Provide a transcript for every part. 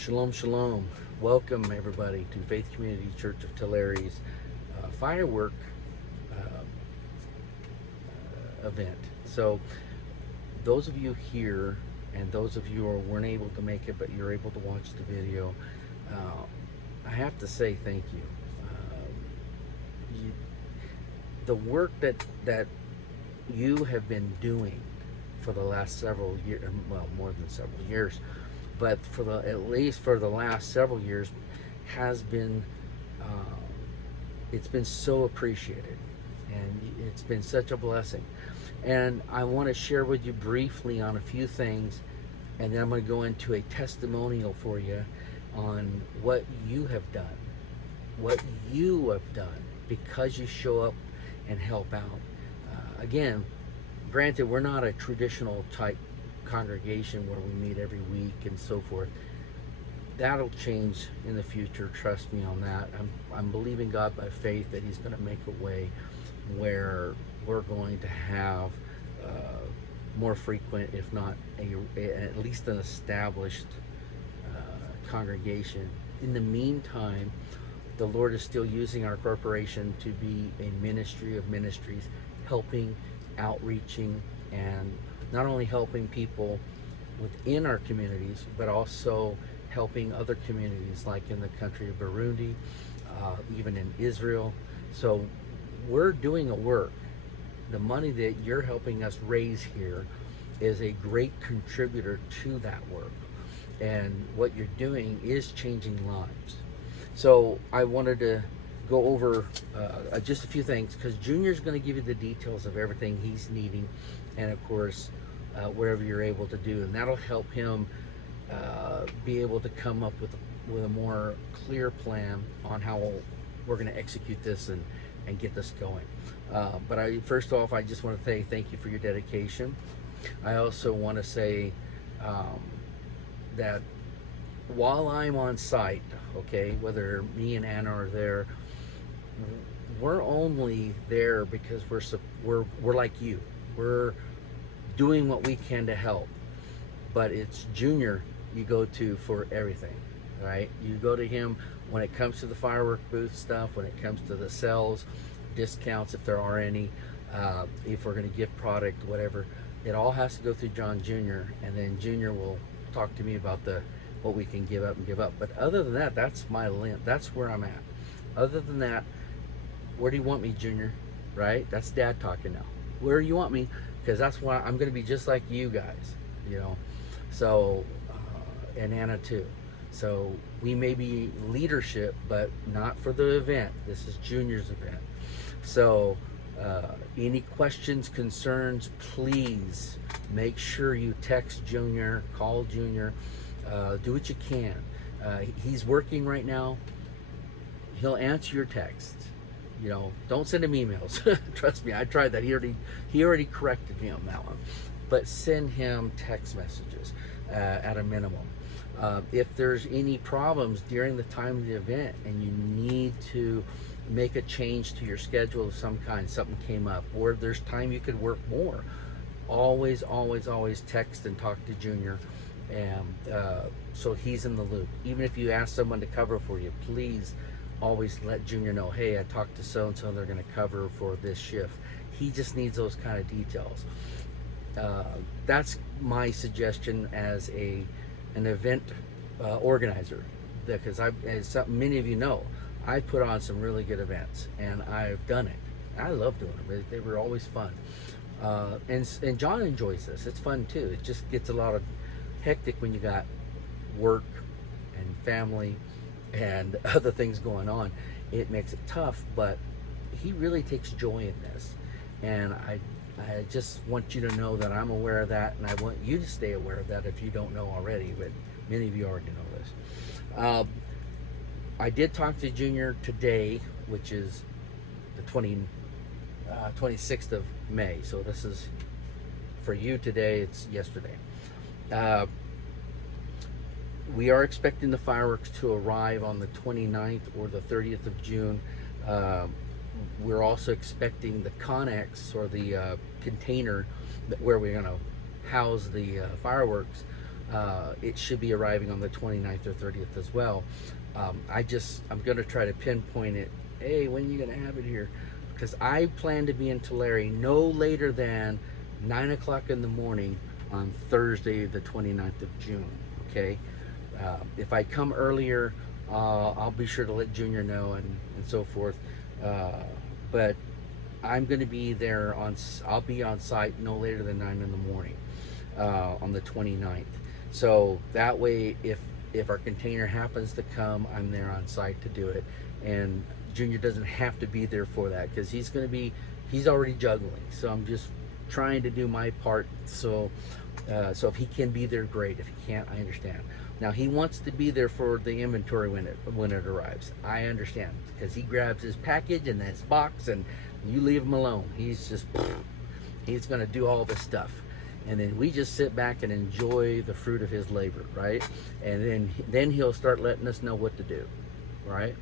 Shalom, shalom. Welcome, everybody, to Faith Community Church of Tulsa's firework uh, event. So, those of you here and those of you who weren't able to make it but you're able to watch the video, I have to say thank you. You the work that you have been doing for the last several years, well, more than several years, but for the at least for the last several years, has been uh, it's been so appreciated, and it's been such a blessing. And I want to share with you briefly on a few things, and then I'm going to go into a testimonial for you on what you have done, what you have done because you show up and help out. Again, granted, we're not a traditional type congregation where we meet every week and so forth. That'll change in the future, trust me on that. I'm believing God by faith that He's going to make a way where we're going to have more frequent, if not at least an established congregation. In the meantime, the Lord is still using our corporation to be a ministry of ministries, helping, outreaching, and not only helping people within our communities, but also helping other communities like in the country of Burundi, even in Israel. So we're doing a work. The money that you're helping us raise here is a great contributor to that work. And what you're doing is changing lives. So I wanted to go over just a few things because Junior's going to give you the details of everything he's needing, and of course, wherever you're able to do, and that'll help him be able to come up with a more clear plan on how we're going to execute this and get this going. But first off, I just want to say thank you for your dedication. I also want to say that while I'm on site, okay, whether me and Anna are there, we're only there because we're like you. We're doing what we can to help. But it's Junior you go to for everything, right? You go to him when it comes to the firework booth stuff, when it comes to the sales, discounts if there are any, if we're going to give product, whatever. It all has to go through John Jr. and then Junior will talk to me about what we can give up and give up. But other than that, that's my limit. That's where I'm at. Other than that, where do you want me, Junior? Right? That's Dad talking now. Where do you want me? Because that's why I'm going to be just like you guys, you know. So, and Anna too. So we may be leadership, but not for the event. This is Junior's event. So any questions, concerns, please make sure you text Junior, call Junior, do what you can. He's working right now. He'll answer your texts. You know, don't send him emails. Trust me, I tried that. He already corrected me on that one. But send him text messages at a minimum. If there's any problems during the time of the event and you need to make a change to your schedule of some kind, something came up, or there's time you could work more, always, always, always text and talk to Junior. And so he's in the loop. Even if you ask someone to cover for you, please always let Junior know, hey, I talked to so-and-so and they're going to cover for this shift. He just needs those kind of details. That's my suggestion as an event organizer, because as many of you know, I put on some really good events and I've done it. I love doing them. They were always fun. And John enjoys this. It's fun too. It just gets a lot of hectic when you got work and family and other things going on. It makes it tough, but he really takes joy in this. And I just want you to know that I'm aware of that, and I want you to stay aware of that if you don't know already, but many of you already know this. I did talk to Junior today, which is the 26th of May. So this is, for you today, it's yesterday. We are expecting the fireworks to arrive on the 29th or the 30th of June. We're also expecting the Connex, or the container where we're going to house the fireworks, it should be arriving on the 29th or 30th as well. I'm going to try to pinpoint it. Hey, when are you going to have it here? Because I plan to be in Tulare no later than 9 o'clock in the morning on Thursday, the 29th of June. Okay. If I come earlier, I'll be sure to let Junior know and so forth. But I'm going to be there I'll be on site no later than 9 in the morning on the 29th. So that way, if our container happens to come, I'm there on site to do it. And Junior doesn't have to be there for that because he's already juggling. So I'm just trying to do my part. So if he can be there, great. If he can't, I understand. Now he wants to be there for the inventory when it arrives. I understand because he grabs his package and his box, and you leave him alone. He's going to do all this stuff, and then we just sit back and enjoy the fruit of his labor, right? And then he'll start letting us know what to do, right?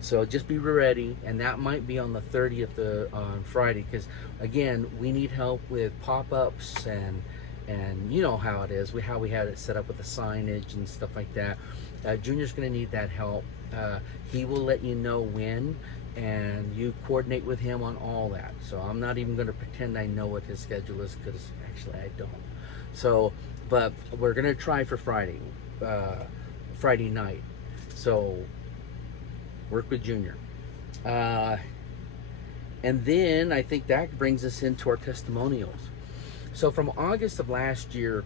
So just be ready, and that might be on the 30th on Friday, because again, we need help with pop-ups and you know how it is, how we had it set up with the signage and stuff like that. Junior's going to need that help. He will let you know when, and you coordinate with him on all that. So I'm not even going to pretend I know what his schedule is, because actually I don't. So, but we're going to try for Friday night. So work with Junior. And then I think that brings us into our testimonials. So from August of last year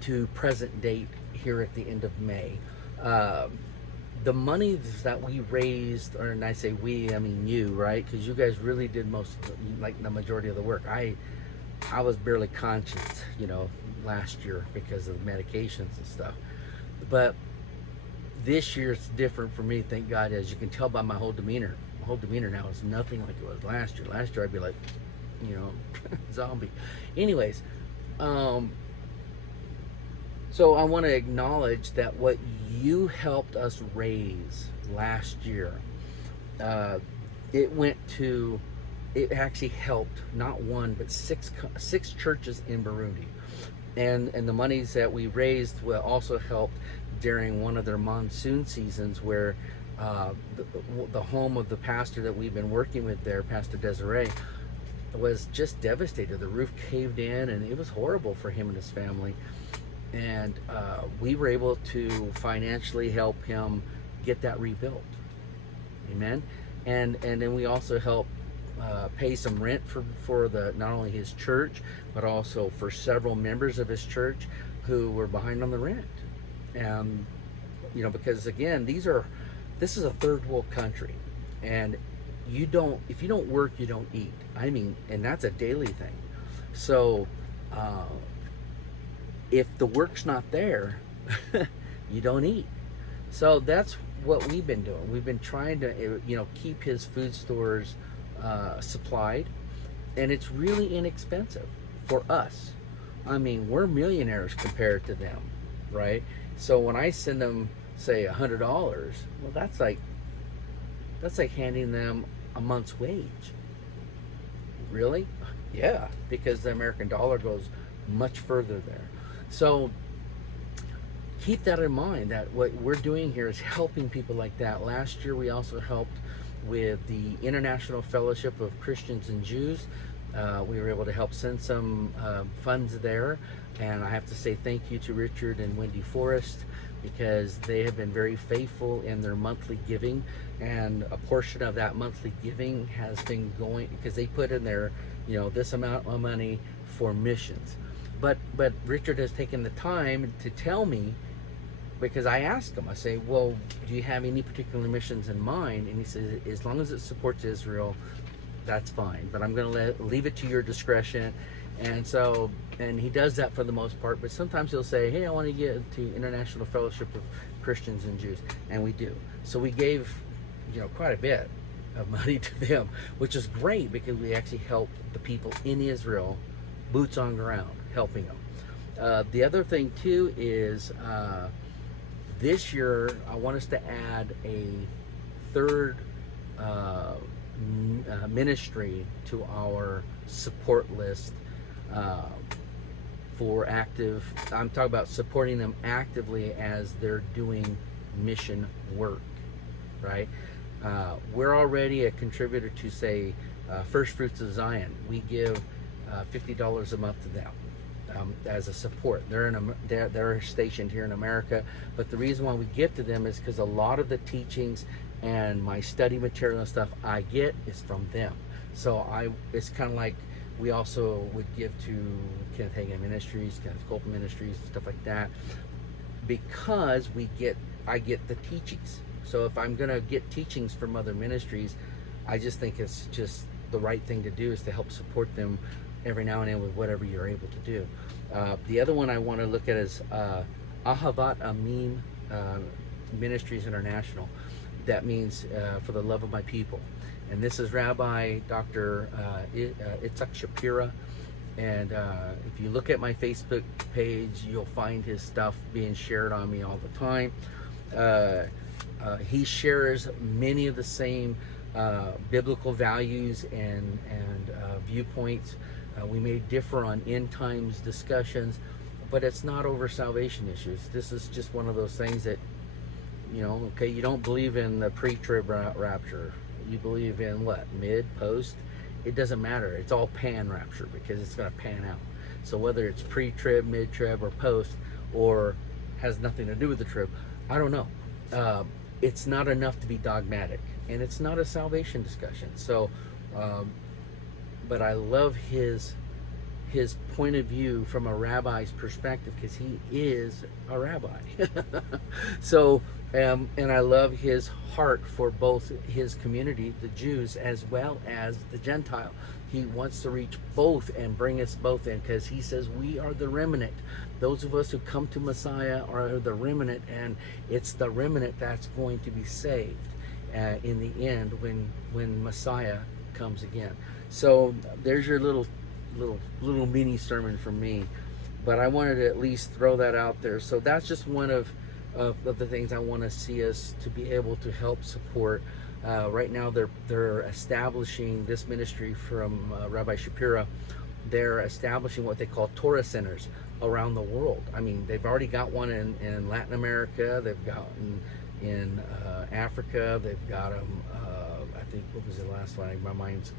to present date here at the end of May, the money that we raised, and I say we, I mean you, right? Because you guys really did like the majority of the work. I was barely conscious, last year because of medications and stuff. But this year it's different for me, thank God, as you can tell by my whole demeanor. My whole demeanor now is nothing like it was last year. Last year I'd be like, zombie. Anyways, so I want to acknowledge that what you helped us raise last year, it actually helped not one but six churches in Burundi, and the monies that we raised will also help during one of their monsoon seasons where the home of the pastor that we've been working with there, Pastor Desiree, was just devastated. The roof caved in and it was horrible for him and his family. And we were able to financially help him get that rebuilt. Amen. And then we also helped pay some rent for not only his church, but also for several members of his church who were behind on the rent. Because again, this is a third world country, and if you don't work, you don't eat. I mean, and that's a daily thing. So if the work's not there, you don't eat. So that's what we've been doing. We've been trying to, keep his food stores supplied, and it's really inexpensive for us. I mean, we're millionaires compared to them, right? So when I send them, say, $100, well, that's like handing them a month's wage. Really? Yeah, because the American dollar goes much further there. So keep that in mind, that what we're doing here is helping people like that. Last year we also helped with the International Fellowship of Christians and Jews. We were able to help send some funds there, and I have to say thank you to Richard and Wendy Forrest, because they have been very faithful in their monthly giving, and a portion of that monthly giving has been going, because they put in there, this amount of money for missions. But Richard has taken the time to tell me, because I asked him, I say, well, do you have any particular missions in mind? And he says, as long as it supports Israel, that's fine, but I'm going to leave it to your discretion. And he does that for the most part, but sometimes he'll say, hey, I want to get to International Fellowship of Christians and Jews, and we do. So we gave, quite a bit of money to them, which is great, because we actually help the people in Israel, boots on ground, helping them. The other thing too is this year I want us to add a third ministry to our support list for active, I'm talking about supporting them actively as they're doing mission work, right? We're already a contributor to, say, First Fruits of Zion. We give $50 a month to them as a support. They're stationed here in America, but the reason why we give to them is because a lot of the teachings and my study material and stuff I get is from them. So it's kind of like we also would give to Kenneth Hagin Ministries, Kenneth Copeland Ministries, and stuff like that, because I get the teachings. So if I'm gonna get teachings from other ministries, I just think it's just the right thing to do is to help support them every now and then with whatever you're able to do. The other one I want to look at is Ahavat Amin Ministries International. That means for the love of my people. And this is Rabbi Dr. Itzhak Shapira. And if you look at my Facebook page, you'll find his stuff being shared on me all the time. He shares many of the same biblical values and viewpoints. We may differ on end times discussions, but it's not over salvation issues. This is just one of those things that, okay, you don't believe in the pre-trib rapture. You believe in what? Mid, post? It doesn't matter. It's all pan rapture because it's going to pan out. So whether it's pre-trib, mid-trib, or post, or has nothing to do with the trib, I don't know. It's not enough to be dogmatic, and it's not a salvation discussion. So, but I love his point of view from a rabbi's perspective because he is a rabbi. So, and I love his heart for both his community, the Jews, as well as the Gentile. He wants to reach both and bring us both in because he says we are the remnant. Those of us who come to Messiah are the remnant, and it's the remnant that's going to be saved in the end when Messiah comes again. So there's your little mini sermon from me, but I wanted to at least throw that out there. So that's just one of the things I want to see us to be able to help support. Right now they're establishing this ministry from Rabbi Shapira. They're establishing what they call Torah centers around the world. I mean, they've already got one in Latin America. They've got in Africa. They've got them. I think, what was the last one? My mind's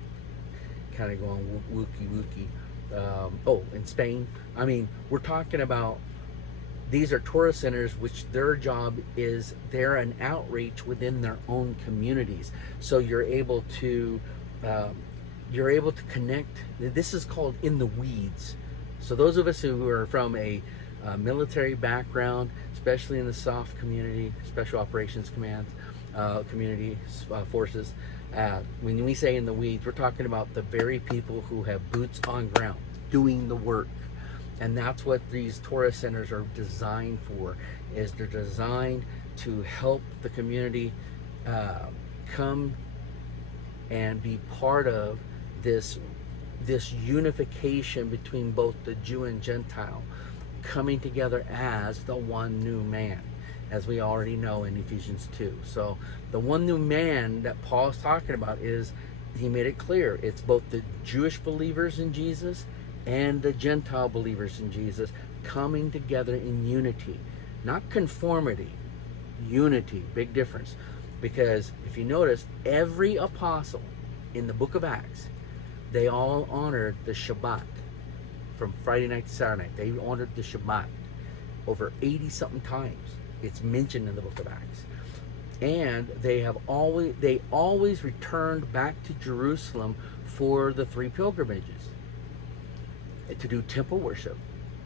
kind of going wookie. In Spain. I mean, we're talking about, these are Torah centers, which their job is they're an outreach within their own communities. So you're able to connect. This is called in the weeds. So those of us who are from a military background, especially in the SOF community, Special Operations Command community forces, when we say in the weeds, we're talking about the very people who have boots on ground doing the work. And that's what these Torah centers are designed for, is they're designed to help the community come and be part of this unification between both the Jew and Gentile, coming together as the one new man, as we already know in Ephesians 2. So the one new man that Paul's talking about is, he made it clear, it's both the Jewish believers in Jesus and the Gentile believers in Jesus coming together in unity, not conformity, unity. Big difference. Because if you notice, every apostle in the book of Acts, they all honored the Shabbat from Friday night to Saturday night. They honored the Shabbat over 80 something times. It's mentioned in the book of Acts. And they always returned back to Jerusalem for the 3 pilgrimages, to do temple worship.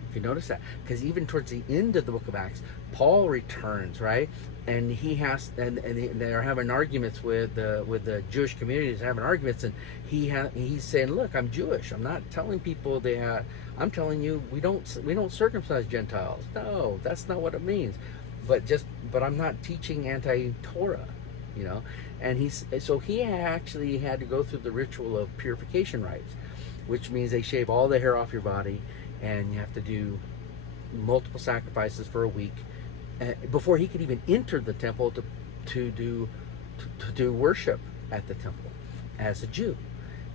If you notice that, because even towards the end of the book of Acts, Paul returns, right? And he has, and they're having arguments with the Jewish communities, having arguments, and he's saying, look, I'm Jewish. I'm not telling people I'm telling you we don't circumcise Gentiles. No, that's not what it means. But I'm not teaching anti-Torah, And so he actually had to go through the ritual of purification rites, which means they shave all the hair off your body, and you have to do multiple sacrifices for a week before he could even enter the temple to do worship at the temple as a Jew.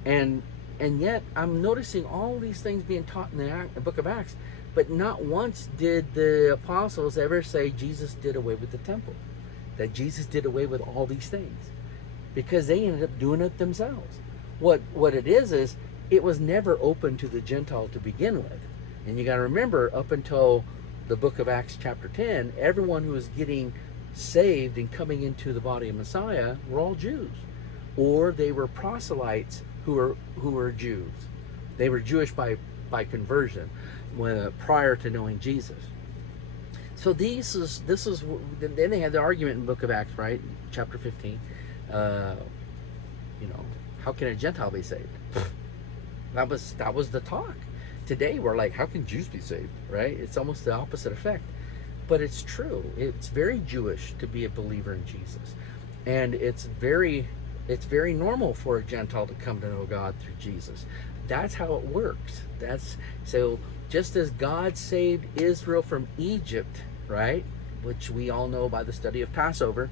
And yet I'm noticing all these things being taught in the book of Acts, But not once did the apostles ever say Jesus did away with the temple, that Jesus did away with all these things, because they ended up doing it themselves. What it is it was never open to the Gentile to begin with. And you got to remember, up until the book of Acts chapter 10, everyone who was getting saved and coming into the body of Messiah were all Jews, or they were proselytes who were Jews. They were Jewish by conversion prior to knowing Jesus. So this is then they had the argument in the book of Acts, right, chapter 15. How can a Gentile be saved? That was the talk. Today we're like, how can Jews be saved, right? It's almost the opposite effect. But it's true. It's very Jewish to be a believer in Jesus. And it's very normal for a Gentile to come to know God through Jesus. That's how it works. So just as God saved Israel from Egypt, right? Which we all know by the study of Passover,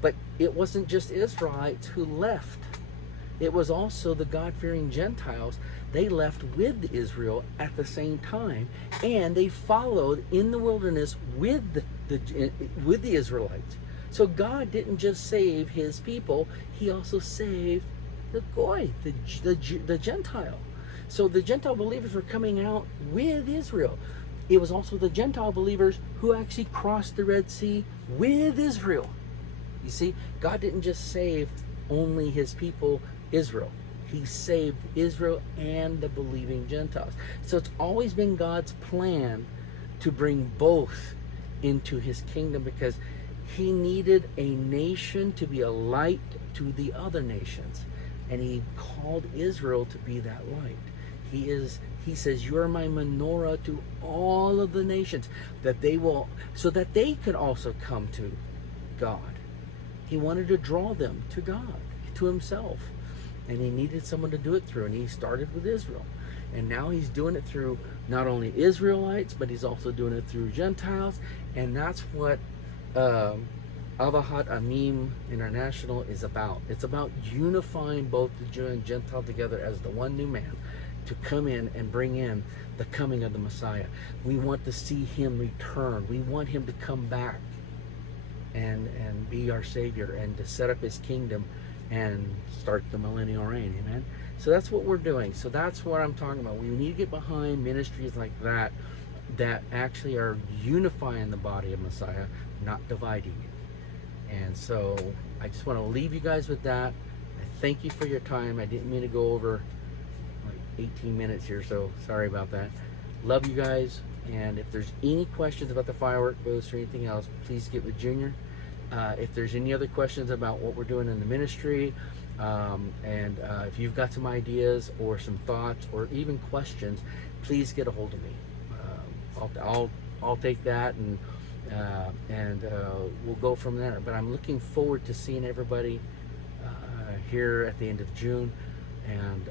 but it wasn't just Israelites who left. It was also the God-fearing Gentiles. They left with Israel at the same time, and they followed in the wilderness with the Israelites. So God didn't just save his people, he also saved the Goy, the Gentile. So the Gentile believers were coming out with Israel. It was also the Gentile believers who actually crossed the Red Sea with Israel. You see, God didn't just save only his people, Israel. He saved Israel and the believing Gentiles. So it's always been God's plan to bring both into his kingdom, because he needed a nation to be a light to the other nations. And he called Israel to be that light. He says, you are my menorah to all of the nations, so that they could also come to God. He wanted to draw them to God, to himself. And he needed someone to do it through. And he started with Israel. And now he's doing it through not only Israelites, but he's also doing it through Gentiles. And that's what Avahat Amim International is about. It's about unifying both the Jew and Gentile together as the one new man to come in and bring in the coming of the Messiah. We want to see him return. We want him to come back and be our Savior, and to set up his kingdom and start the millennial reign. Amen. So that's what we're doing. So that's what I'm talking about. We need to get behind ministries like that actually are unifying the body of Messiah, not dividing it. And so I just want to leave you guys with that. I thank you for your time. I didn't mean to go over like 18 minutes here, so sorry about that. Love you guys. And if there's any questions about the firework booths or anything else, please get with Junior. If there's any other questions about what we're doing in the ministry, if you've got some ideas or some thoughts or even questions, please get a hold of me. I'll take that, and we'll go from there. But I'm looking forward to seeing everybody here at the end of June, and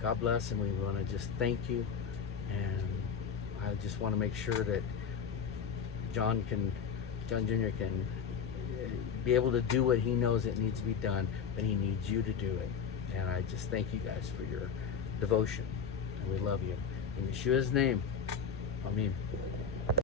God bless. And we want to just thank you, and I just want to make sure that John Jr. can be able to do what he knows it needs to be done, but he needs you to do it. And I just thank you guys for your devotion, and we love you. In Yeshua's name, Amen.